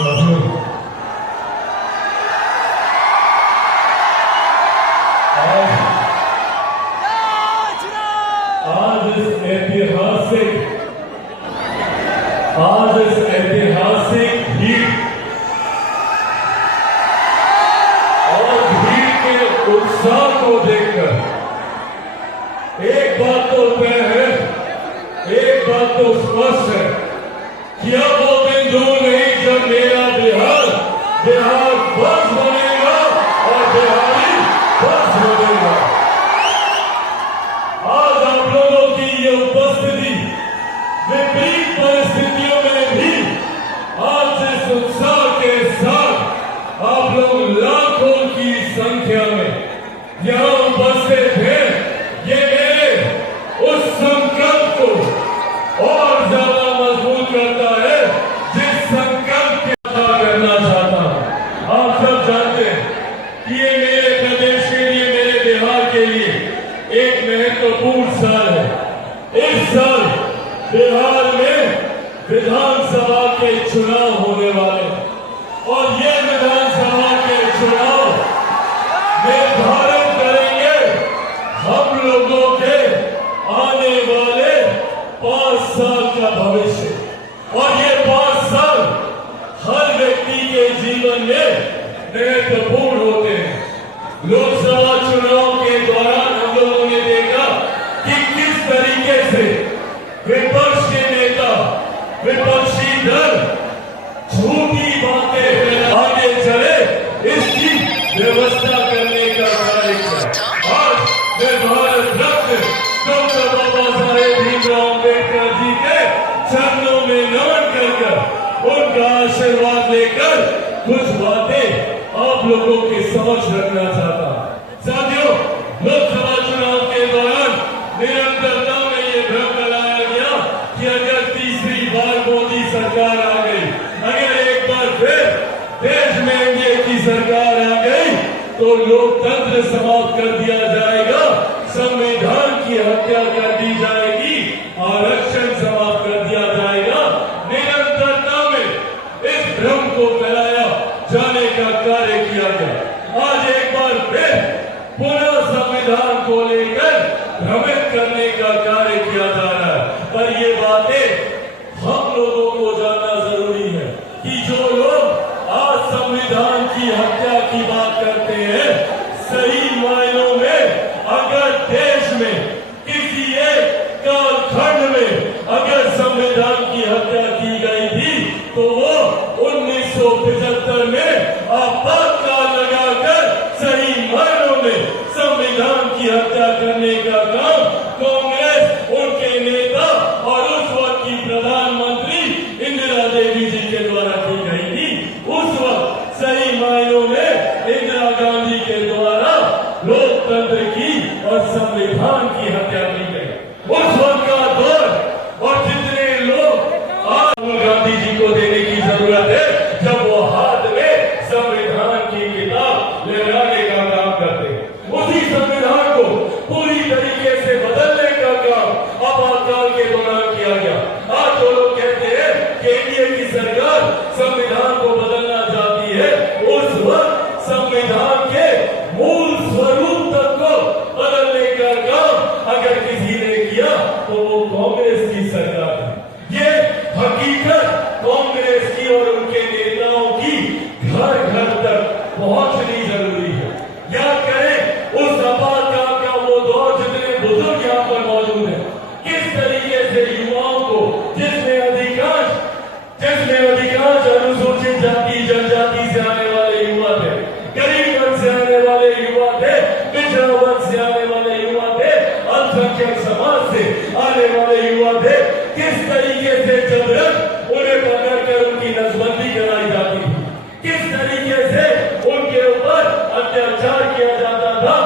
आज इस ऐतिहासिक भीड़ और भीड़ के उत्साह को देखकर एक बात तो तय है, एक बात तो स्पष्ट है कि अब वो दिन दूर नहीं जब मेरा बिहार बस बनेगा और बिहारी बस बनेगा। आज आप लोगों की ये उपस्थिति विपरीत परिस्थितियों में भी आज इस उत्साह के साथ आप लोग लाखों की संख्या में यहां उपस्थित हैं, ये मेरे उस संकल्प को और ज्यादा मजबूत करता है जिस संकल्प के साथ करना चाहता हूं। आप सब जानते हैं कि ये मेरे प्रदेश के लिए, मेरे बिहार के लिए एक महत्वपूर्ण साल है। इस साल बिहार में विधानसभा के चुनाव होने वाले और ये विधानसभा के चुनाव निर्धारित करेंगे हम लोगों के आने वाले 5 साल का भविष्य। और ये 5 साल हर व्यक्ति के जीवन में महत्वपूर्ण होते हैं। लोकसभा चुनाव के दौरान हम लोगों ने देखा कि किस तरीके से विपक्ष के नेता, विपक्षी दल झूठी बातें आगे चले, इसकी व्यवस्था करने का कार्य किया। आज मैं भारत रत्न डॉक्टर बाबा साहेब भीमराव अम्बेडकर जी के चरणों में नमन कर उनका आशीर्वाद लेकर कुछ बातें आप लोगों के समक्ष रखना चाहता हूं। साथियों, लोकसभा चुनाव के दौरान निरंतरता में ये भ्रम फैलाया गया कि अगर तीसरी बार मोदी सरकार आ गई, अगर एक बार फिर देश में एनडीए की सरकार आ गई तो लोकतंत्र समाप्त कर दिया जाएगा, संविधान की हत्या कर दी जाएगी, आरक्षण समाप्त कर दिया जाएगा। निरंतरता में इस भ्रम को फैलाया जाने का कार्य किया गया। आज एक बार फिर पुनः संविधान को लेकर भ्रमित करने का कार्य किया जा रहा है। पर ये बातें हम लोगों को जानना जरूरी है कि जो लोग आज संविधान की हत्या की बात करते हैं, सही मायनों में अगर देश में किसी एक कालखंड में अगर संविधान की हत्या की गई थी तो वो 1975 में आपातकाल लगाकर सही मायनों में संविधान की हत्या करने का काम कांग्रेस, उनके नेता और उस वक्त की प्रधानमंत्री इंदिरा देवी जी के द्वारा की गई थी। उस वक्त सही मायनों में इंदिरा गांधी के द्वारा लोकतंत्र की और संविधान की हत्या की गई। उस वक्त का दौर और जितने लोग आज गांधी जी को देने की जरूरत है जब वो हाथ में संविधान की किताब लहराने का काम करते हैं। उसी संविधान को पूरी तरीके से बदलने का काम आपातकाल के दौरान किया गया। आज जो लोग कहते हैं कि एनडीए की सरकार संविधान को बदलना चाहती है, उस वक्त संविधान के मूल स्वरूप तक को बदलने का काम अगर किसी ने किया तो वो कांग्रेस की सरकार है। ये हकीकत कांग्रेस की और उनके नेताओं की घर घर तक पहुंचनी जरूरी है। याद करें उस आपातकाल का वो दौर, जितने बुजुर्ग यहाँ पर मौजूद हैं, किस तरीके से युवाओं को, जिसमें अधिकांश अनुसूचित जाति जनजाति से आने वाले युवा थे, गरीब वर्ग से आने वाले युवा थे, पिछड़ा वर्ग से आने वाले युवा थे, अल्पसंख्यक समाज से आने वाले युवा थे, किस तरीके से जबरन उन्हें पकड़कर उनकी नसबंदी कराई जाती थी, किस तरीके से उनके ऊपर अत्याचार किया जाता था।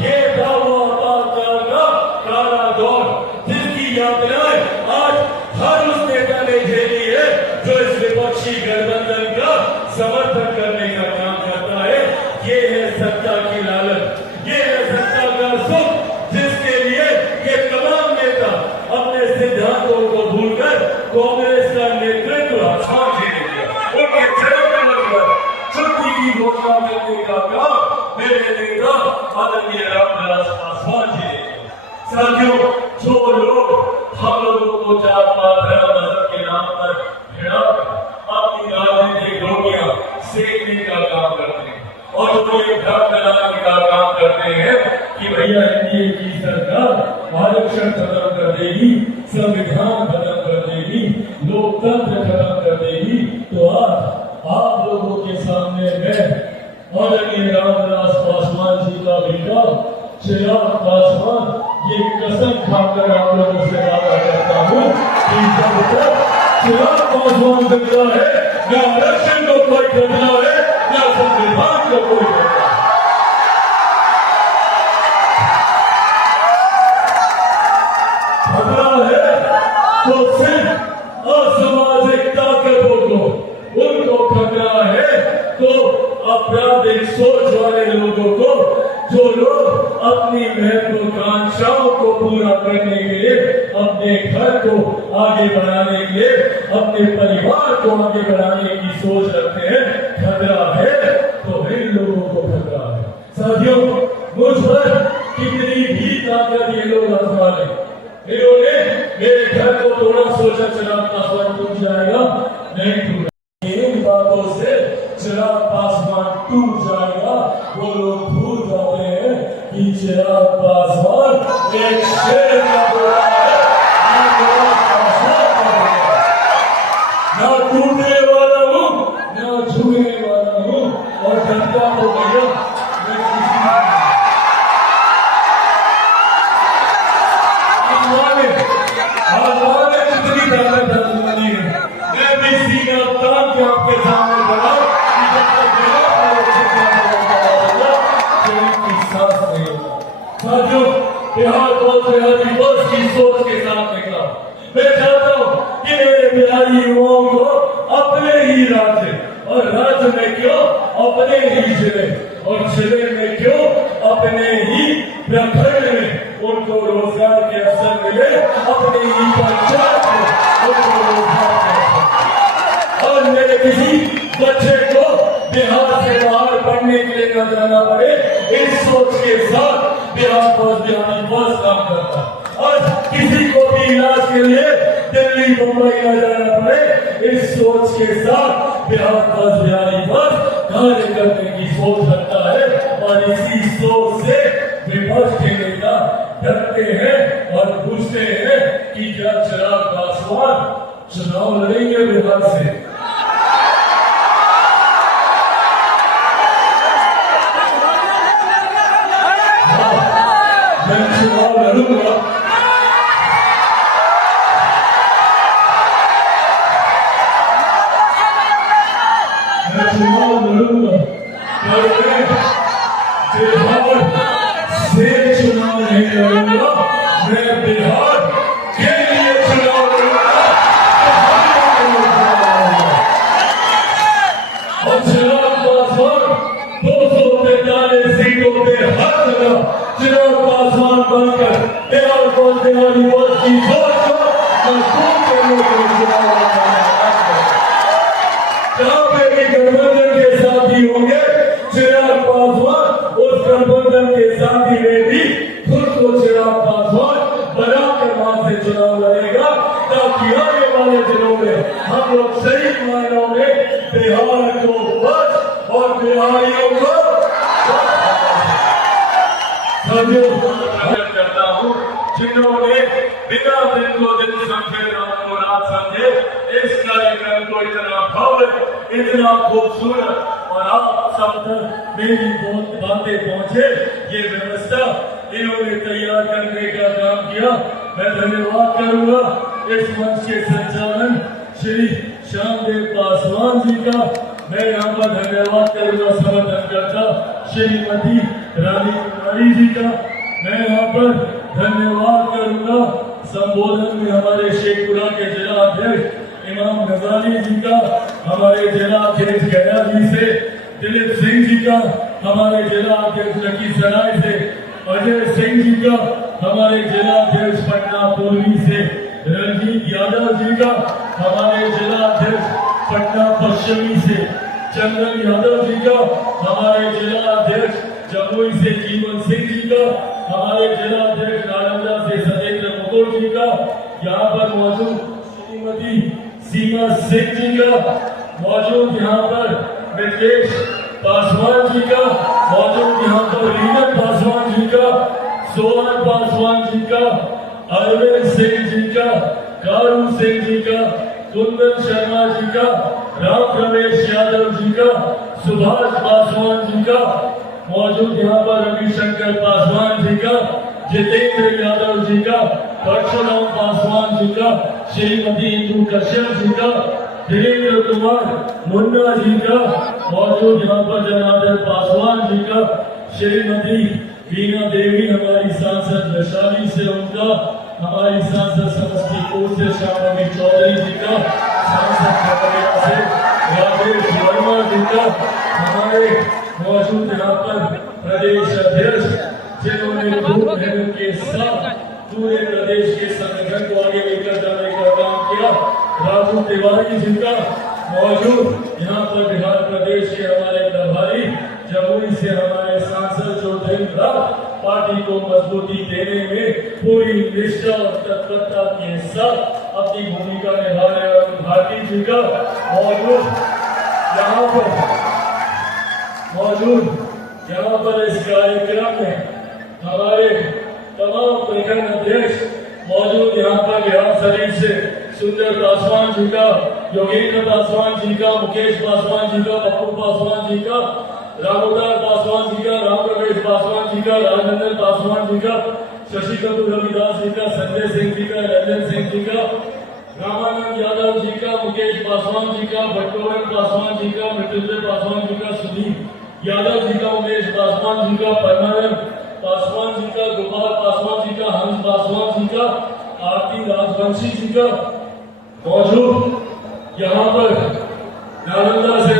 ये था वो आपातकाल का काला दौर, जिसकी यातनाएं आज हर उस नेता ने झेली है जो इस विपक्षी गठबंधन का समर्थन करने का काम करता है। ये है सत्ता की लालच, ये है सत्ता का सुख, जिसके लिए ये तमाम नेता अपने सिद्धांतों को भूलकर कांग्रेस का नेतृत्व उनके होने का काम मेरे नेता आदरणीय रामविलास पासवान जी ने। साथियों, जो लोग हम लोगों को जात पात धर्म मजहब के नाम पर भिड़ा अपनी राजनीतिक रोटियां सेकने का काम करते हैं और जो ये भ्रम फैलाने का काम करते हैं कि भैया एनडीए की सरकार आरक्षण खत्म कर देगी, संविधान खत्म कर देगी, लोकतंत्र खत्म कर देगी, तो आज आप लोगों के सामने मैं आदरणीय रामविलास पासवान जी का बेटा चिराग पासवान ये कसम खाकर आप लोगों से वादा करता हूँ कि जब तक चिराग पासवान जिंदा है न आरक्षण को कोई खतरा है न संविधान को कोई खतरा है। तो सिर्फ असामाजिक ताकतों को उनको खतरा है, तो आपराधिक सोच वाले लोगों को, जो लोग अपनी महत्वाकांक्षाओं को पूरा करने के लिए, अपने घर को आगे बढ़ाने के लिए, अपने परिवार को आगे बढ़ाने की सोच रखते हैं, खतरा है तो इन लोगों को खतरा है। साथियों, मुझ पर कितनी भी ताकत ये लोग आजमा लें, इन्होंने मेरे घर को तोड़ा, सोचा चिराग पासवान टूट जाएगा, नहीं टूटा। इन बातों से चिराग पासवान टूट जाएगा। वो लोग भूल जाते हैं कि चिराग पासवान एक शेर का बेटा है, ना टूटने वाला हूँ ना झुकने वाला हूँ। और जनता को भैया आपके सामने बना कि जब तक साथियों, बिहार बहुत बिहारी बस की सोच के साथ निकला। मैं चाहता हूँ कि मेरे बिहारी युवाओं को अपने ही राज्य और राज्य में क्यों अपने ही जिले और जिले में क्यों अपने ही प्रखंड में उनको रोजगार के अवसर मिले, अपने ही पंचायत में उनको रोजगार के अवसर, और मेरे किसी बच्चे को बिहार से बाहर पढ़ने के लिए न जाना पड़े, इस सोच के साथ बिहार बस बिहारी बस काम करता है। और किसी को भी इलाज के लिए दिल्ली मुंबई न जाना पड़े, इस सोच के साथ बिहार बस बिहारी बस कार्य करने की सोच रखता है। और इसी सोच से विपक्ष के नेता डरते हैं और पूछते हैं कि क्या चिराग पासवान चुनाव लड़ेंगे बिहार से? मैं चुनाव लड़ूंगा, मैं चुनाव लड़ूंगा, पर मैं बिहार से चुनाव नहीं लड़ूंगा, मैं बिहार के लिए चुनाव लड़ूंगा। और चिराग पासवान 243 सीटों पे हर जगह चिराग पासवान बनकर बिहार को बिहारी बस की सोच को मजबूत करने के लिए चुनाव लड़ना है। जहां पे भी गठबंधन के साथी होंगे, चिराग पासवान उस गठबंधन के साथी में भी खुद को चिराग पासवान बनाकर वहां से चुनाव लड़ेगा, ताकि आने वाले दिनों में हम लोग सही मायनों में बिहार को बस और बिहारियों को करता हूँ। जिन्होंने बिना दिन को दिन समझे, रात को रात समझे, इस कार्यक्रम को इतना भव्य, इतना खूबसूरत और आप सब तक मेरी बहुत बातें पहुंचे, ये व्यवस्था इन्होंने तैयार करने का काम किया। मैं धन्यवाद करूंगा इस मंच के संचालन श्री श्यामदेव पासवान जी का। मैं यहाँ पर धन्यवाद करूंगा समर्थनकर्ता श्रीमती रानी कुमारी जी का। मैं यहाँ पर धन्यवाद करूंगा संबोधन में हमारे शेखपुरा के जिला अध्यक्ष इमाम गजाली जी का, हमारे जिला अध्यक्ष गया जी से, दिलीप सिंह जी का, हमारे जिला अध्यक्ष लखीसराय से, अजय सिंह जी का, हमारे जिला अध्यक्ष पटना पूर्वी से, रंजीत यादव जी का, हमारे जिला अध्यक्ष पटना पश्चिमी से, चंदन यादव जी का, हमारे जिला अध्यक्ष जमुई से जीवन सिंह जी का, हमारे जिला अध्यक्ष नालंदा से सतेंद्र मुकुल जी का, यहाँ पर मौजूद श्रीमती सीमा सिंह जी का, मौजूद यहाँ पर मिथिलेश पासवान जी का, मौजूद यहाँ पर रीनत पासवान जी का, सोहन पासवान जी का, अरविंद सिंह जी का, कारू सिंह जी का, कुंदन शर्मा जी का, राम रमेश यादव जी का, सुभाष पासवान जी का, मौजूद यहाँ पर रविशंकर पासवान जी का, जितेंद्र यादव जी का, परशुराम पासवान जी का, श्रीमती इंदु कश्यप जी का, धीरेन्द्र कुमार मुन्ना जी का, मौजूद यहाँ पर जनार्दन पासवान जी का, श्रीमती वीणा देवी हमारी सांसद वैशाली से उनका, हमारी सांसद समस्तीपुर से श्यामवी चौधरी जी का, सांसद खगड़िया से राजेश वर्मा जी का, हमारे मौजूद यहाँ पर प्रदेश अध्यक्ष जिन्होंने खूब मेहनत के साथ पूरे प्रदेश के संगठन को आगे लेकर जाने का काम किया, राजू तिवारी जी का, मौजूद यहाँ पर बिहार प्रदेश के हमारे प्रभारी जमुई से हमारे सांसद ज्योतिन्द्र पार्टी को मजबूती देने में पूरी निष्ठा और तत्परता के साथ अपनी भूमिका निभा रहे अरुण भारती जी का, यहाँ पर इस कार्यक्रम में हमारे तमाम प्रखंड अध्यक्ष मौजूद, यहाँ पर बिहार शरीफ से सुंदर पासवान जी का, योगेंद्र पासवान जी का, मुकेश पासवान जी का, पप्पू पासवान जी का, रामोदार पासवान जी का, राम रमेश पासवान जी का, राजनंदन पासवान जी का, शशि कपूर रविदास जी का, संजय सिंह जी का, रंजन सिंह जी का, रामानंद यादव जी का, मुकेश पासवान जी का, भट्टोरन पासवान जी का, मृत्युंजय पासवान जी का, सुदीप यादव जी का, उमेश पासवान जी का, परमानंद पासवान जी का, गोपाल पासवान जी का, हंस पासवान जी का, आरती राजवंशी जी का, मौजूद यहाँ पर नालंदा से